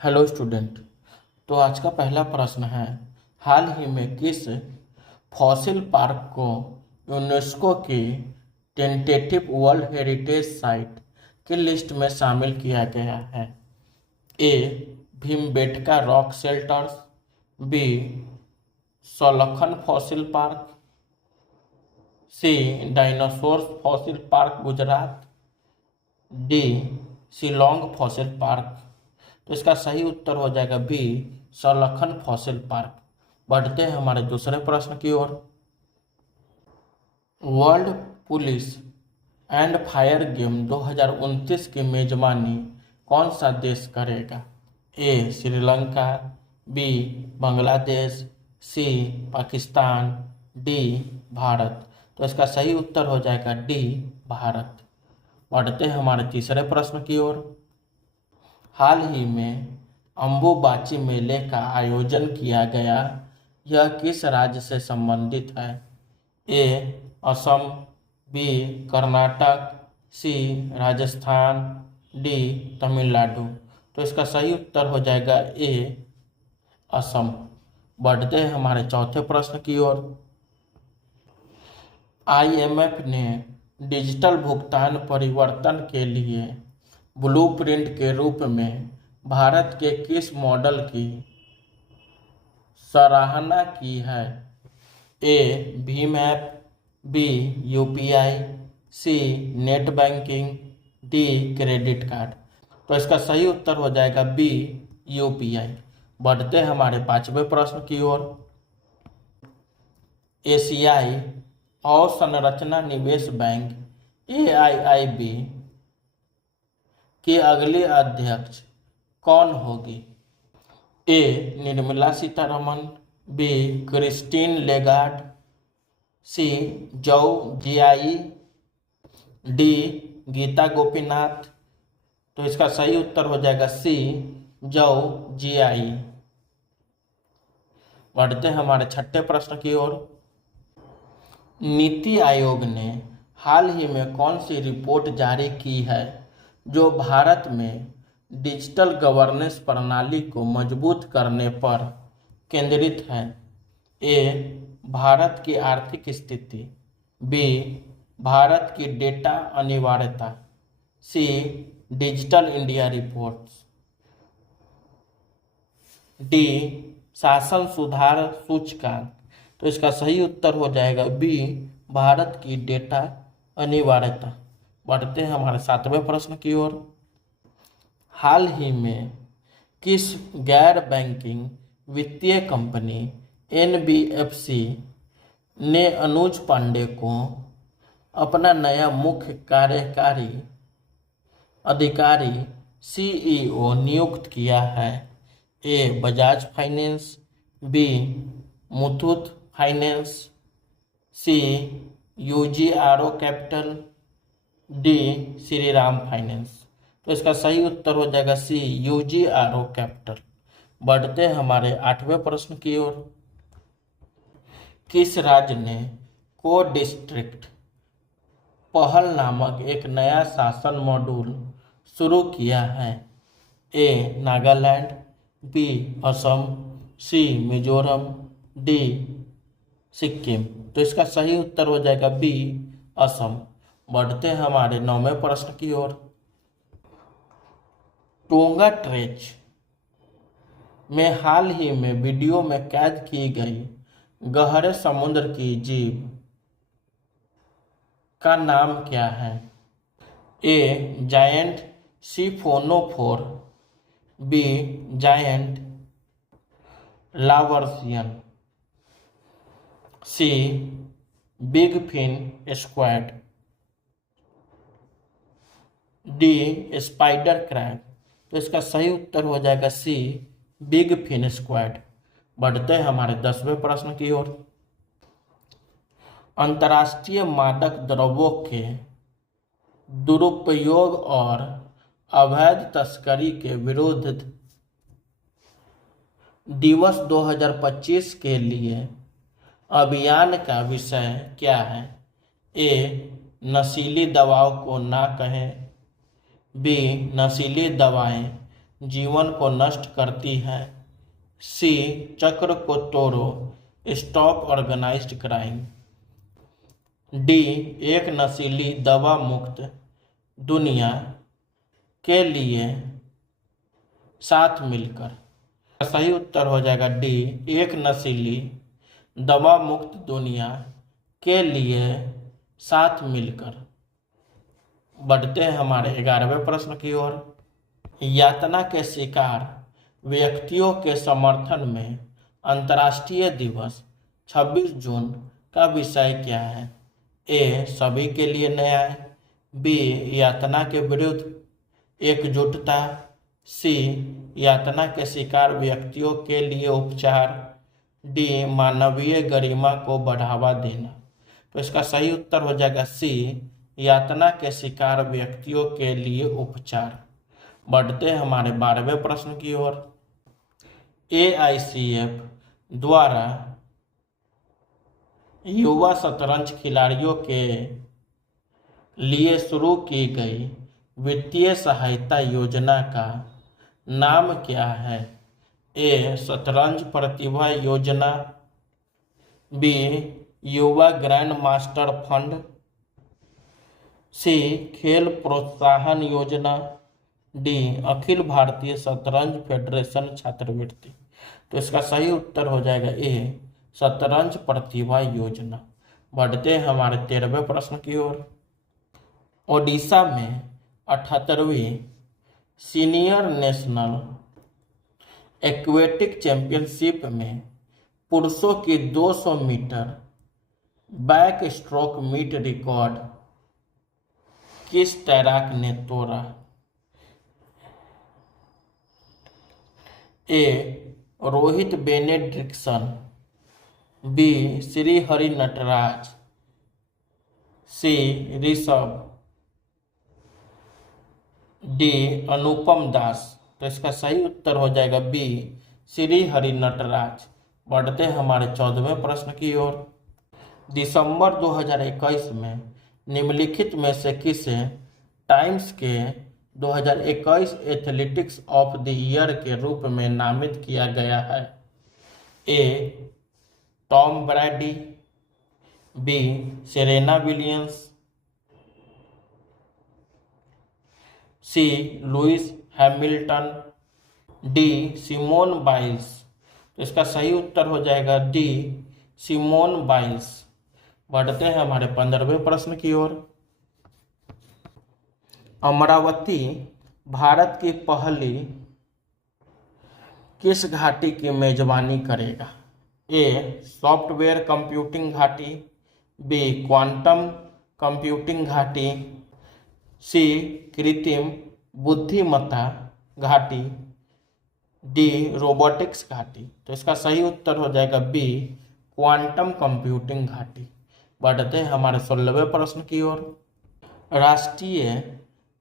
Hello student. तो आज का पहला प्रश्न है, हाल ही में किस फॉसिल पार्क को यूनेस्को की टेंटेटिव वर्ल्ड हेरिटेज साइट की लिस्ट में शामिल किया गया है? A. Bhimbetka rock shelters, B. Solkhan fossil park, C. Dinosaur fossil park Gujarat, D. Shillong fossil park. तो इसका सही उत्तर हो जाएगा बी. Solkhan fossil park. बढ़ते हैं हमारे दूसरे प्रश्न की ओर। World police and fire game 2029 की मेजबानी कौन सा देश करेगा? A. Sri Lanka, B. Bangladesh, C. Pakistan, D. Bharat. तो इसका सही उत्तर हो जाएगा डी. भारत। बढ़ते हैं हमारे तीसरे प्रश्न की ओर। हाल ही में अंबुबाची मेले का आयोजन किया गया, यह किस राज्य से संबंधित है? ए. असम, बी. कर्नाटक, सी. राजस्थान, डी. तमिलनाडु। तो इसका सही उत्तर हो जाएगा ए. असम। बढ़ते हैं हमारे चौथे प्रश्न की ओर। IMF ने डिजिटल भुगतान परिवर्तन के लिए ब्लूप्रिंट के रूप में भारत के किस मॉडल की सराहना की है? A. Bhim app, B. UPI, C. Net banking, D. Credit card. तो इसका सही उत्तर हो जाएगा बी. UPI। बढ़ते हैं हमारे पांचवें प्रश्न की ओर। एशियाई अवसंरचना निवेश बैंक AIIB की अगली अध्यक्ष कौन होगी? A. Nirmala Sitharaman, B. Christine Lagarde, C. Zou Jiayi, D. Gita Gopinath. तो इसका सही उत्तर हो जाएगा सी. जौ जियाई। बढ़ते हैं हमारे छठे प्रश्न की ओर। नीति आयोग ने हाल ही में कौन सी रिपोर्ट जारी की है जो भारत में डिजिटल गवर्नेंस प्रणाली को मजबूत करने पर केंद्रित है? ए. भारत की आर्थिक स्थिति, बी. भारत की डेटा अनिवार्यता, C. Digital India reports, D. शासन सुधार सूचकांक। तो इसका सही उत्तर हो जाएगा बी. भारत की डेटा अनिवार्यता। बढ़ते हैं हमारे सातवें प्रश्न की ओर। हाल ही में किस गैर बैंकिंग वित्तीय कंपनी NBFC ने अनुज पांडे को अपना नया मुख्य कार्यकारी अधिकारी CEO नियुक्त किया है? A. Bajaj finance, B. Muthoot finance, C. UGRO capital, D. Shriram finance. तो इसका सही उत्तर हो जाएगा सी. UGRO capital. बढ़ते हैं हमारे आठवें प्रश्न की ओर। किस राज्य ने को डिस्ट्रिक्ट पहल नामक एक नया शासन मॉड्यूल शुरू किया है? ए. नागालैंड, बी. असम, सी. मिजोरम, डी. सिक्किम। तो इसका सही उत्तर हो जाएगा बी. असम। बढ़ते हैं हमारे नौवें प्रश्न की ओर। टोंगा ट्रेच में हाल ही में वीडियो में कैद की गई गहरे समुद्र की जीव का नाम क्या है? A. Giant siphonophore, B. Giant larvacean, C. Big fin squid, D. Spider crab. तो इसका सही उत्तर हो जाएगा सी. Big fin squad. बढ़ते हैं हमारे 10वें प्रश्न की ओर। अंतर्राष्ट्रीय मादक द्रव्यों के दुरुपयोग और अवैध तस्करी के विरुद्ध दिवस 2025 के लिए अभियान का विषय क्या है? ए. नशीली दवाओं को ना कहें, बी. नशीली दवाएं जीवन को नष्ट करती है। सी चक्र को तोड़ो, स्टॉप ऑर्गेनाइज्ड क्राइम। डी एक नशीली दवा मुक्त दुनिया के लिए साथ मिलकर। सही उत्तर हो जाएगा डी एक नशीली दवा मुक्त दुनिया के लिए साथ मिलकर। बढ़ते हैं हमारे 11वें प्रश्न की ओर। यातना के शिकार व्यक्तियों के समर्थन में अंतर्राष्ट्रीय दिवस 26 जून का विषय क्या है? ए सभी के लिए न्याय, बी यातना के विरुद्ध एकजुटता, सी यातना के शिकार व्यक्तियों के लिए उपचार, डी मानवीय गरिमा को बढ़ावा देना। तो इसका सही उत्तर हो जाएगा सी यातना के शिकार व्यक्तियों के लिए उपचार। बढ़ते हैं हमारे 12वें प्रश्न की ओर। AICF द्वारा युवा शतरंज खिलाड़ियों के लिए शुरू की गई वित्तीय सहायता योजना का नाम क्या है? ए शतरंज प्रतिभा योजना, बी युवा ग्रैंड मास्टर फंड, सी खेल प्रोत्साहन योजना, डी अखिल भारतीय शतरंज फेडरेशन छात्रवृत्ति। तो इसका सही उत्तर हो जाएगा ए शतरंज प्रतिभा योजना। बढ़ते हैं हमारे 13वें प्रश्न की ओर। ओडिशा में 78वीं सीनियर नेशनल एक्वेटिक चैंपियनशिप में पुरुषों की 200 metre backstroke meet record किस तैराक ने तोड़ा? A Rohit Benediction, B Srihari Nataraj, C Rishabh, D Anupam Das. तो इसका सही उत्तर हो जाएगा बी श्री हरि नटराज। बढ़ते हैं हमारे 14वें प्रश्न की ओर। दिसंबर 2021 में निम्नलिखित में से किसे टाइम्स के 2021 एथलेटिक्स ऑफ द ईयर के रूप में नामित किया गया है? A Tom Brady, B Serena Williams, C Lewis Hamilton, D Simone Biles. तो इसका सही उत्तर हो जाएगा डी सिमोन बाइल्स। बढ़ते हैं हमारे 15वें प्रश्न की ओर। अमरावती भारत की पहली किस घाटी की मेजबानी करेगा? ए सॉफ्टवेयर कंप्यूटिंग घाटी, बी क्वांटम कंप्यूटिंग घाटी, सी कृत्रिम बुद्धिमत्ता घाटी, डी रोबोटिक्स घाटी। तो इसका सही उत्तर हो जाएगा बी क्वांटम कंप्यूटिंग घाटी। बढ़ते हैं हमारे 16वें प्रश्न की ओर। राष्ट्रीय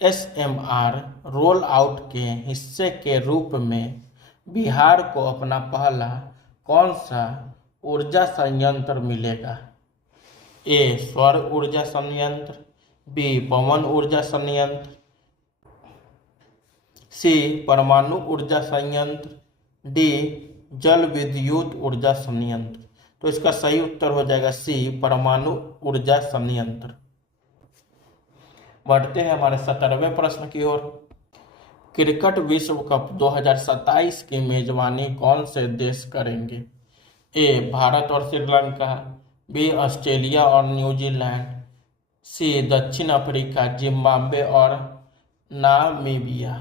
SMR रोल आउट के हिस्से के रूप में बिहार को अपना पहला कौन सा ऊर्जा संयंत्र मिलेगा? ए सौर ऊर्जा संयंत्र, बी पवन ऊर्जा संयंत्र, सी परमाणु ऊर्जा संयंत्र, डी जल विद्युत ऊर्जा संयंत्र। तो इसका सही उत्तर हो जाएगा सी परमाणु ऊर्जा संयंत्र। बढ़ते हैं हमारे 17वें प्रश्न की ओर। क्रिकेट विश्व कप 2027 की मेजबानी कौन से देश करेंगे? ए भारत और श्रीलंका, बी ऑस्ट्रेलिया और न्यूजीलैंड, सी दक्षिण अफ्रीका, जिम्बाब्वे और नामीबिया,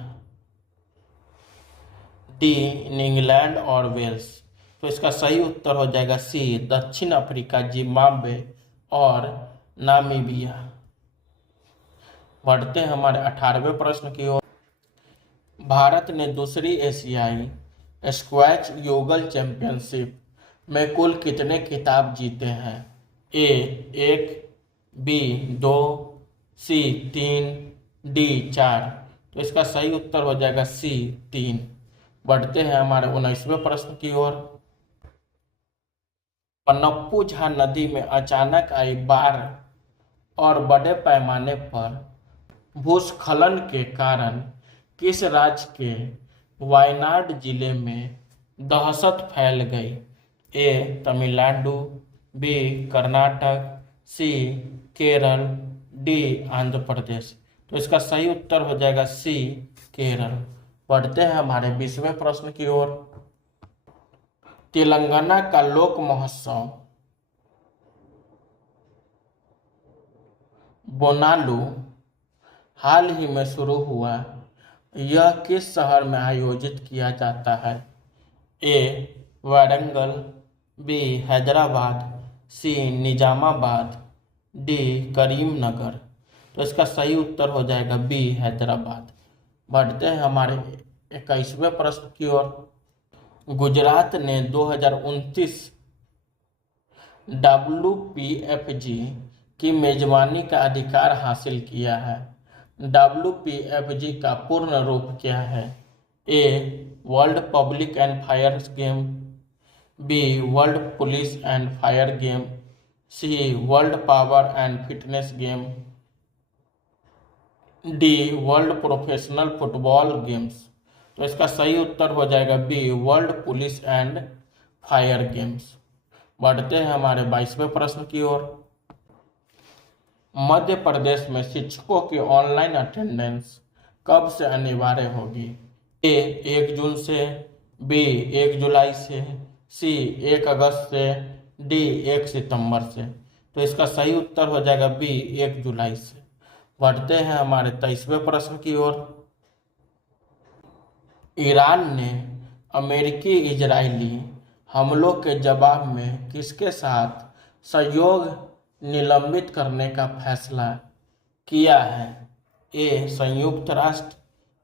डी इंग्लैंड और वेल्स। तो इसका सही उत्तर हो जाएगा सी दक्षिण अफ्रीका, जिम्बाब्वे और नामीबिया। बढ़ते हैं हमारे 18वें प्रश्न की ओर। भारत ने दूसरी एशियाई स्क्वैश युगल चैंपियनशिप में कुल कितने खिताब जीते हैं? ए 1, बी 2, सी 3, डी 4। तो इसका सही उत्तर हो जाएगा सी 3। बढ़ते हैं हमारे 19वें प्रश्न की ओर। पनप्पुझा नदी में अचानक आई बाढ़ और बड़े पैमाने पर भूस्खलन के कारण किस राज्य के वायनाड जिले में दहशत फैल गई? ए तमिलनाडु, बी कर्नाटक, सी केरल, डी आंध्र प्रदेश। तो इसका सही उत्तर हो जाएगा सी केरल। बढ़ते हैं हमारे 20वें प्रश्न की ओर। तेलंगाना का लोक महोत्सव बोनालू हाल ही में शुरू हुआ, यह किस शहर में आयोजित किया जाता है? ए वारंगल, बी हैदराबाद, सी निजामाबाद, डी करीमनगर। तो इसका सही उत्तर हो जाएगा बी हैदराबाद। बढ़ते हैं हमारे 21वें प्रश्न की ओर। गुजरात ने 2029 WPFG की मेजबानी का अधिकार हासिल किया है। WPFG का पूर्ण रूप क्या है? A world public and fire game, B world police and fire game, C world power and fitness game, D world professional football games. तो इसका सही उत्तर हो जाएगा B world police and fire games. बढ़ते हैं हमारे 22वें प्रश्न की ओर। मध्य प्रदेश में शिक्षकों की ऑनलाइन अटेंडेंस कब से अनिवार्य होगी? ए 1 जून से, बी 1 जुलाई से, सी 1 अगस्त से, डी 1 सितंबर से। तो इसका सही उत्तर हो जाएगा बी 1 जुलाई से। बढ़ते हैं हमारे 23वें प्रश्न की ओर। ईरान ने अमेरिकी इजरायली हमलों के जवाब में किसके साथ सहयोग निलंबित करने का फैसला किया है? ए संयुक्त राष्ट्र,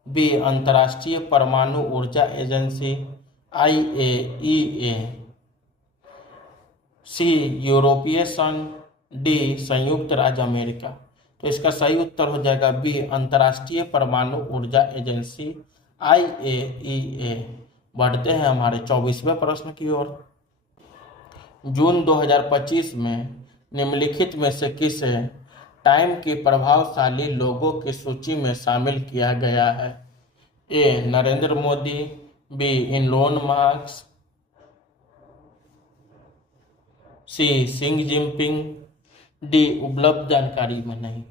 बी अंतर्राष्ट्रीय परमाणु ऊर्जा एजेंसी IAEA, सी यूरोपीय संघ, डी संयुक्त राज्य अमेरिका। तो इसका सही उत्तर हो जाएगा बी अंतर्राष्ट्रीय परमाणु ऊर्जा एजेंसी IAEA। बढ़ते हैं हमारे 24वें प्रश्न की ओर। जून 2025 में निम्नलिखित में से किसे टाइम की प्रभावशाली लोगों की सूची में शामिल किया गया है? A Narendra Modi, B Elon Musk, C सिंह जिनपिंग, डी उपलब्ध जानकारी में नहीं।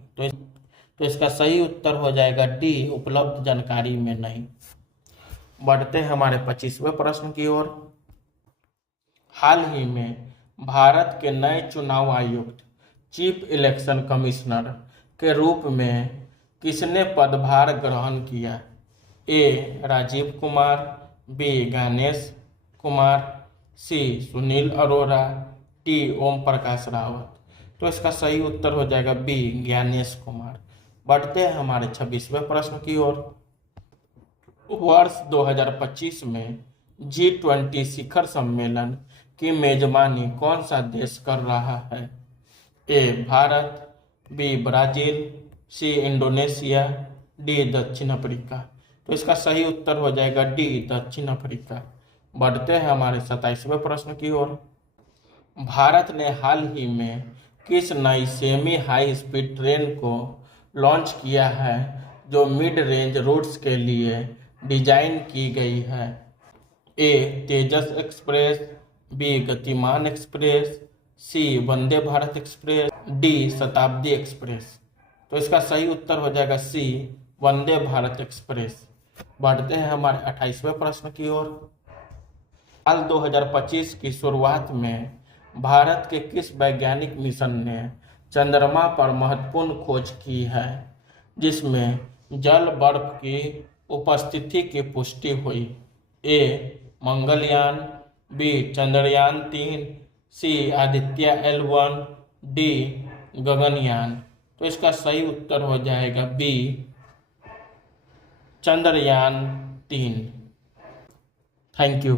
तो इसका सही उत्तर हो जाएगा डी उपलब्ध जानकारी में नहीं। बढ़ते हैं हमारे 25वें प्रश्न की ओर। हाल ही में भारत के नए चुनाव आयुक्त चीफ इलेक्शन कमिश्नर के रूप में किसने पदभार ग्रहण किया? ए राजीव कुमार, बी गणेश कुमार, सी सुनील अरोड़ा, डी ओम प्रकाश रावत। तो इसका सही उत्तर हो जाएगा बी गणेश कुमार। बढ़ते हैं हमारे 26वें प्रश्न की ओर। वर्ष 2025 में G20 शिखर सम्मेलन की मेजबानी कौन सा देश कर रहा है? A Bharat, B Brazil, C Indonesia, D दक्षिण अफ्रीका। तो इसका सही उत्तर हो जाएगा डी दक्षिण अफ्रीका। बढ़ते हैं हमारे 27वें प्रश्न की ओर। भारत ने हाल ही में किस नई सेमी हाई स्पीड ट्रेन को लॉन्च किया है जो मिड रेंज रूट्स के लिए डिजाइन की गई है? ए तेजस एक्सप्रेस, बी गतिमान एक्सप्रेस, सी वंदे भारत एक्सप्रेस, डी शताब्दी एक्सप्रेस। तो इसका सही उत्तर हो जाएगा सी वंदे भारत एक्सप्रेस। बढ़ते हैं हमारे 28वें प्रश्न की ओर। साल 2025 की शुरुआत में भारत के किस वैज्ञानिक मिशन ने चंद्रमा पर महत्वपूर्ण खोज की है जिसमें जल बर्फ की उपस्थिति की पुष्टि हुई? ए मंगलयान, बी चंद्रयान 3, सी आदित्य L1, डी गगनयान। तो इसका सही उत्तर हो जाएगा बी चंद्रयान 3। Thank you.